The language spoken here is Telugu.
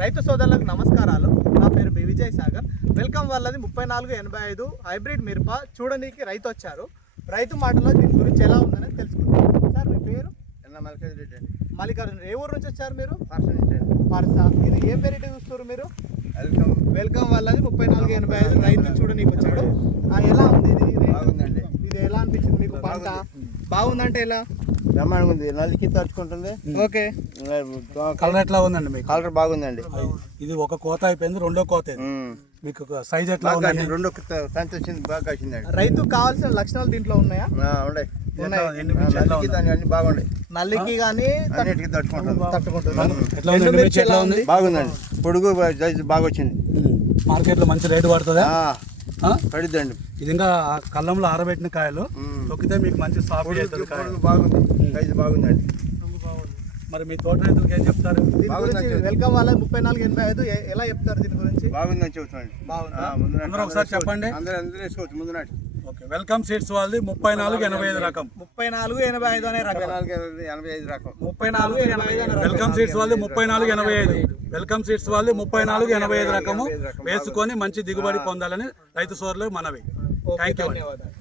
రైతు సోదరులకు నమస్కారాలు. నా పేరు బి విజయ్ సాగర్. వెల్కమ్ వాళ్ళది 3485 హైబ్రిడ్ మిరప చూడడానికి రైతు వచ్చారు. రైతు మాటలో దీని గురించి ఎలా ఉందని తెలుసుకుంటాం. సార్ మీ పేరు? మల్లికార్జున. ఏ ఊరు నుంచి వచ్చారు మీరు? పార్సా. ఇది ఏం వెరైటీ చూస్తారు మీరు? వెల్కమ్ వాళ్ళది 3485 రైతు చూడడానికి వచ్చాడు. ఎలా ఉంది ఇది? బాగుందండి. ఇది ఎలా అనిపించింది మీకు? పంట బాగుందంటే ఎలా? బ్రహ్మాండంగా ఉంది. నల్లికి తట్టుకుంటుంది. ఓకే. కలర్ ఎట్లా ఉందండి మీకు? కలర్ బాగుందండి. ఇది ఒక కోత అయిపోయింది, రెండో కోత ఇది. మీకు సైజ్ ఎట్లా ఉందండి? రెండో తంతి వచ్చింది, బాగా కాసిందండి. రైతుకు కావాల్సిన లక్షణాలు దీంట్లో ఉన్నాయా? ఉన్నాయి. ఎట్లా దాని అన్ని బాగున్నాయి. నల్లికి కానీ అన్నిటికీ తట్టుకుంటుంది. ఎట్లా ఉంది? ఎండుమిర్చి ఎట్లా ఉంది? బాగుందండి. పొడుగు సైజు బాగా వచ్చింది. మార్కెట్లో మంచి రేటు పడుతుందా? పడిద్దండి. ఇది ఇంకా కళ్ళంలో ఆరబెట్టిన కాయలు తొక్కితే మీకు మంచి సాఫ్ట్ అవుతుంది కాయ. పొడుగు బాగుంది, సైజు బాగుందండి. మరి మీ తోట రైతులకు ఏం చెప్తారు? వెల్కమ్ వాళ్ళ 3485 ఎలా చెప్తారు దీని గురించి? బాగుందని చెబుతున్నాండి. అందరూ ఒకసారి చెప్పండి. అందరూ వేసుకోవచ్చు ముందు నాటి. ఓకే. వెల్కమ్ సీడ్స్ వాళ్ళది 3485 రకం. 3485 అనే రకం. 85 రకం. 3485 వెల్కమ్ సీడ్స్ వాళ్ళది 3485. వెల్కమ్ సీడ్స్ వాళ్ళది 3485 రకము వేసుకొని మంచి దిగుబడి పొందాలని రైతు సోదరులకు మనవి. Thank you. ధన్యవాదాలు.